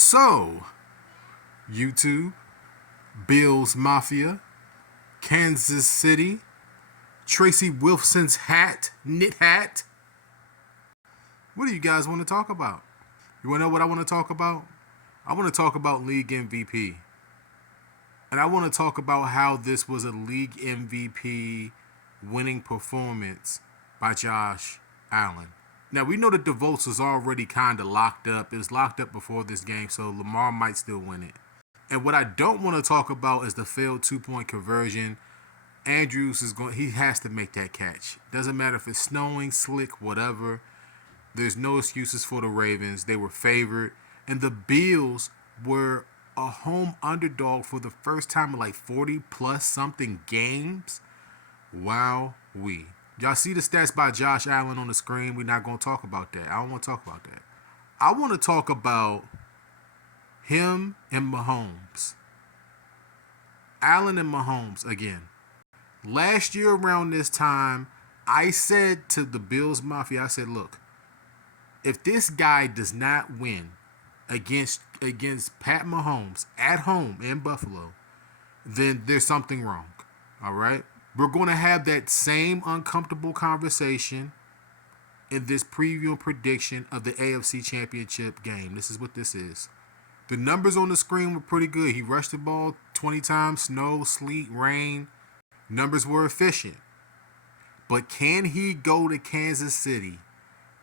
So, YouTube, Bills Mafia, Kansas City, Tracy Wilson's knit hat. What do you guys want to talk about? You want to know what I want to talk about? I want to talk about league MVP. And I want to talk about how this was a league MVP winning performance by Josh Allen. Now, we know that the votes was already kind of locked up. It was locked up before this game, so Lamar might still win it. And what I don't want to talk about is the failed two-point conversion. Andrews he has to make that catch. Doesn't matter if it's snowing, slick, whatever. There's no excuses for the Ravens. They were favored. And the Bills were a home underdog for the first time in like 40 plus something games. Wow-wee. Y'all see the stats by Josh Allen on the screen? We're not going to talk about that. I don't want to talk about that. I want to talk about him and Mahomes. Allen and Mahomes again. Last year around this time, I said to the Bills Mafia, I said, look, if this guy does not win against Pat Mahomes at home in Buffalo, then there's something wrong. All right? We're going to have that same uncomfortable conversation in this preview and prediction of the AFC Championship game. This is what this is. The numbers on the screen were pretty good. He rushed the ball 20 times, snow, sleet, rain. Numbers were efficient. But can he go to Kansas City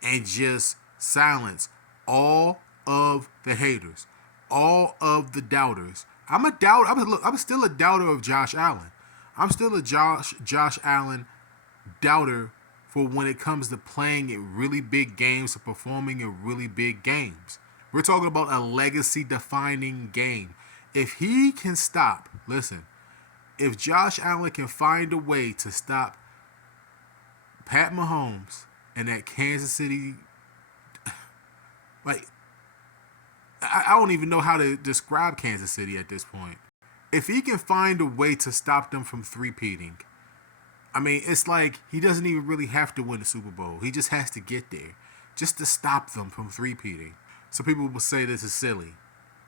and just silence all of the haters, all of the doubters? I'm still a doubter of Josh Allen. I'm still a Josh Allen doubter for when it comes to playing in really big games or performing in really big games. We're talking about a legacy-defining game. If he can stop, listen, if Josh Allen can find a way to stop Pat Mahomes and that Kansas City, like, I don't even know how to describe Kansas City at this point. If he can find a way to stop them from three-peating, I mean, it's like he doesn't even really have to win the Super Bowl. He just has to get there just to stop them from three-peating. So people will say this is silly.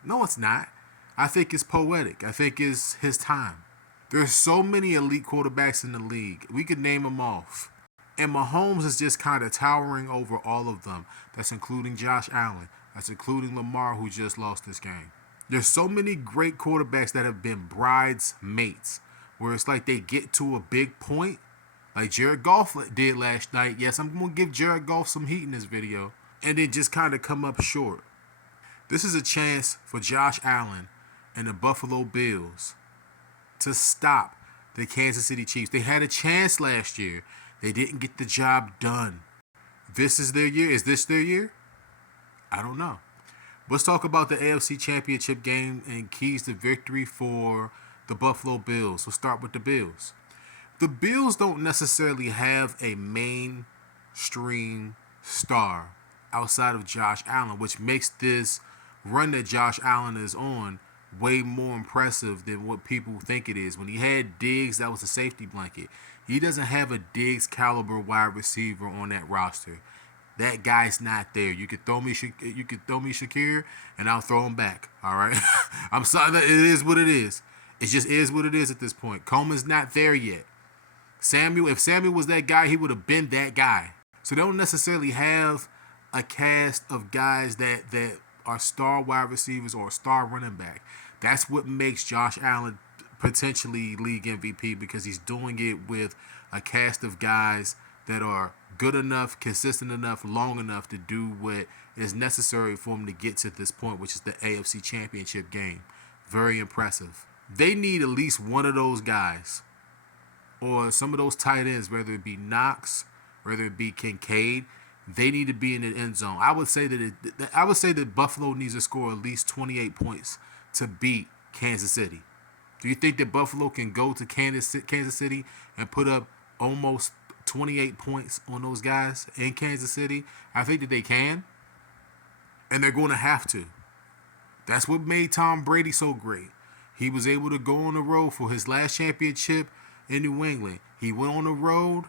No, it's not. I think it's poetic. I think it's his time. There's so many elite quarterbacks in the league. We could name them off. And Mahomes is just kind of towering over all of them. That's including Josh Allen. That's including Lamar, who just lost this game. There's so many great quarterbacks that have been bridesmaids, where it's like they get to a big point, like Jared Goff did last night. Yes, I'm going to give Jared Goff some heat in this video, and then just kind of come up short. This is a chance for Josh Allen and the Buffalo Bills to stop the Kansas City Chiefs. They had a chance last year. They didn't get the job done. This is their year. Is this their year? I don't know. Let's talk about the AFC Championship game and keys to victory for the Buffalo Bills. We'll start with the Bills. The Bills don't necessarily have a mainstream star outside of Josh Allen, which makes this run that Josh Allen is on way more impressive than what people think it is. When he had Diggs, that was a safety blanket. He doesn't have a Diggs caliber wide receiver on that roster. That guy's not there. You could throw me Shakir, and I'll throw him back. All right. I'm sorry. It is what it is. It just is what it is at this point. Coleman's not there yet. If Samuel was that guy, he would have been that guy. So they don't necessarily have a cast of guys that are star wide receivers or star running back. That's what makes Josh Allen potentially league MVP, because he's doing it with a cast of guys that are good enough, consistent enough, long enough to do what is necessary for him to get to this point, which is the AFC Championship game. Very impressive. They need at least one of those guys, or some of those tight ends, whether it be Knox, whether it be Kincaid. They need to be in the end zone. I would say that Buffalo needs to score at least 28 points to beat Kansas City. Do you think that Buffalo can go to Kansas City and put up almost 28 points on those guys in Kansas City? I think that they can, and they're going to have to. That's what made Tom Brady so great. He was able to go on the road for his last championship in New England. He went on the road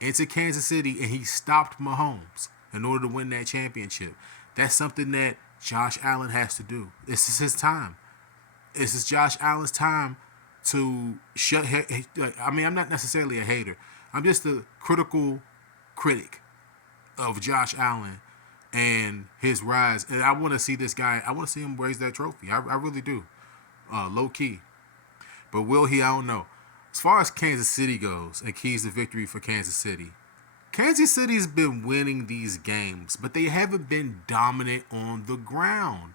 into Kansas City, and he stopped Mahomes in order to win that championship. That's something that Josh Allen has to do. This is his time. This is Josh Allen's time to shut. I mean, I'm not necessarily a hater. I'm just a critical critic of Josh Allen and his rise. And I want to see this guy. I want to see him raise that trophy. I really do. Low key. But will he? I don't know. As far as Kansas City goes and keys to victory for Kansas City, Kansas City's been winning these games, but they haven't been dominant on the ground,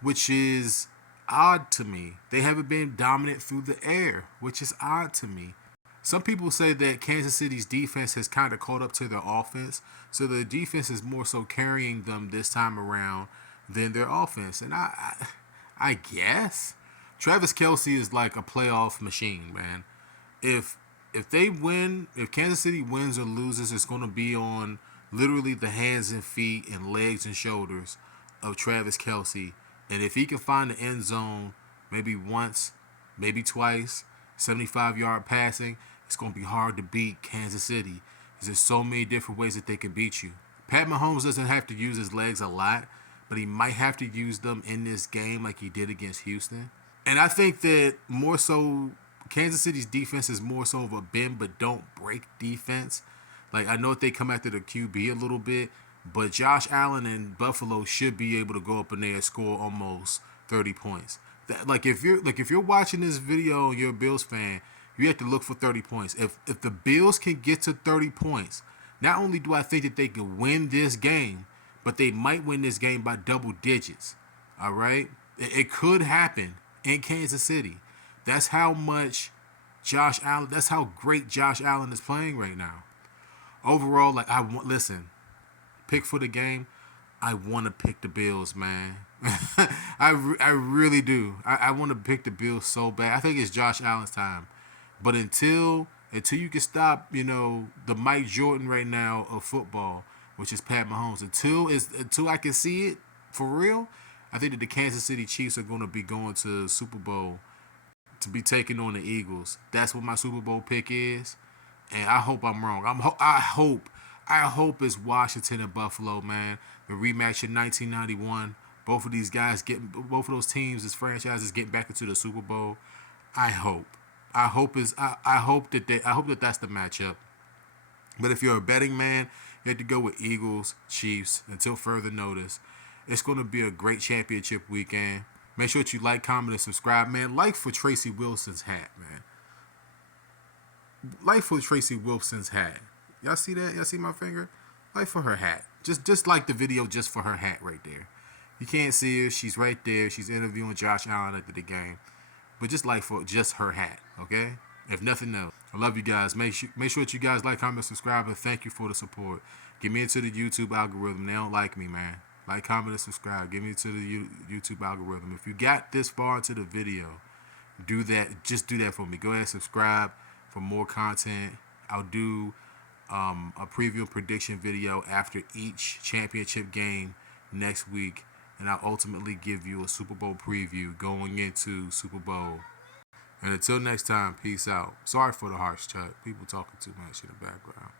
which is odd to me. They haven't been dominant through the air, which is odd to me. Some people say that Kansas City's defense has kind of caught up to their offense, so the defense is more so carrying them this time around than their offense. And I guess Travis Kelce is like a playoff machine, man. If they win, if Kansas City wins or loses, it's going to be on literally the hands and feet and legs and shoulders of Travis Kelce. And if he can find the end zone maybe once, maybe twice, 75-yard passing, it's going to be hard to beat Kansas City. There's so many different ways that they can beat you. Pat Mahomes doesn't have to use his legs a lot, but he might have to use them in this game like he did against Houston. And I think that more so, Kansas City's defense is more so of a bend but don't break defense. Like, I know that they come after the QB a little bit, but Josh Allen and Buffalo should be able to go up in there and score almost 30 points. If you're watching this video and you're a Bills fan, you have to look for 30 points. If the Bills can get to 30 points, not only do I think that they can win this game, but they might win this game by double digits. All right? It could happen in Kansas City. That's how much Josh Allen, that's how great Josh Allen is playing right now. Overall, pick for the game, I want to pick the Bills, man. I really do. I want to pick the Bills so bad. I think it's Josh Allen's time. But until you can stop, the Mike Jordan right now of football, which is Pat Mahomes, until I can see it for real, I think that the Kansas City Chiefs are going to be going to the Super Bowl to be taking on the Eagles. That's what my Super Bowl pick is, and I hope I'm wrong. I hope it's Washington and Buffalo, man. The rematch in 1991. Both of those teams, this franchises, getting back into the Super Bowl. I hope that that's the matchup. But if you're a betting man, you have to go with Eagles, Chiefs until further notice. It's going to be a great championship weekend. Make sure that you like, comment, and subscribe, man. Like for Tracy Wilson's hat, man. Like for Tracy Wilson's hat. Y'all see that? Y'all see my finger? Like for her hat. Just like the video just for her hat right there. You can't see her. She's right there. She's interviewing Josh Allen after the game. But just like for just her hat, okay? If nothing else. I love you guys. Make sure that you guys like, comment, subscribe, and thank you for the support. Get me into the YouTube algorithm. They don't like me, man. Like, comment, and subscribe. Get me to the YouTube algorithm. If you got this far into the video, do that. Just do that for me. Go ahead and subscribe for more content. I'll do a preview and prediction video after each championship game next week. And I'll ultimately give you a Super Bowl preview going into Super Bowl. And until next time, peace out. Sorry for the harsh cut. People talking too much in the background.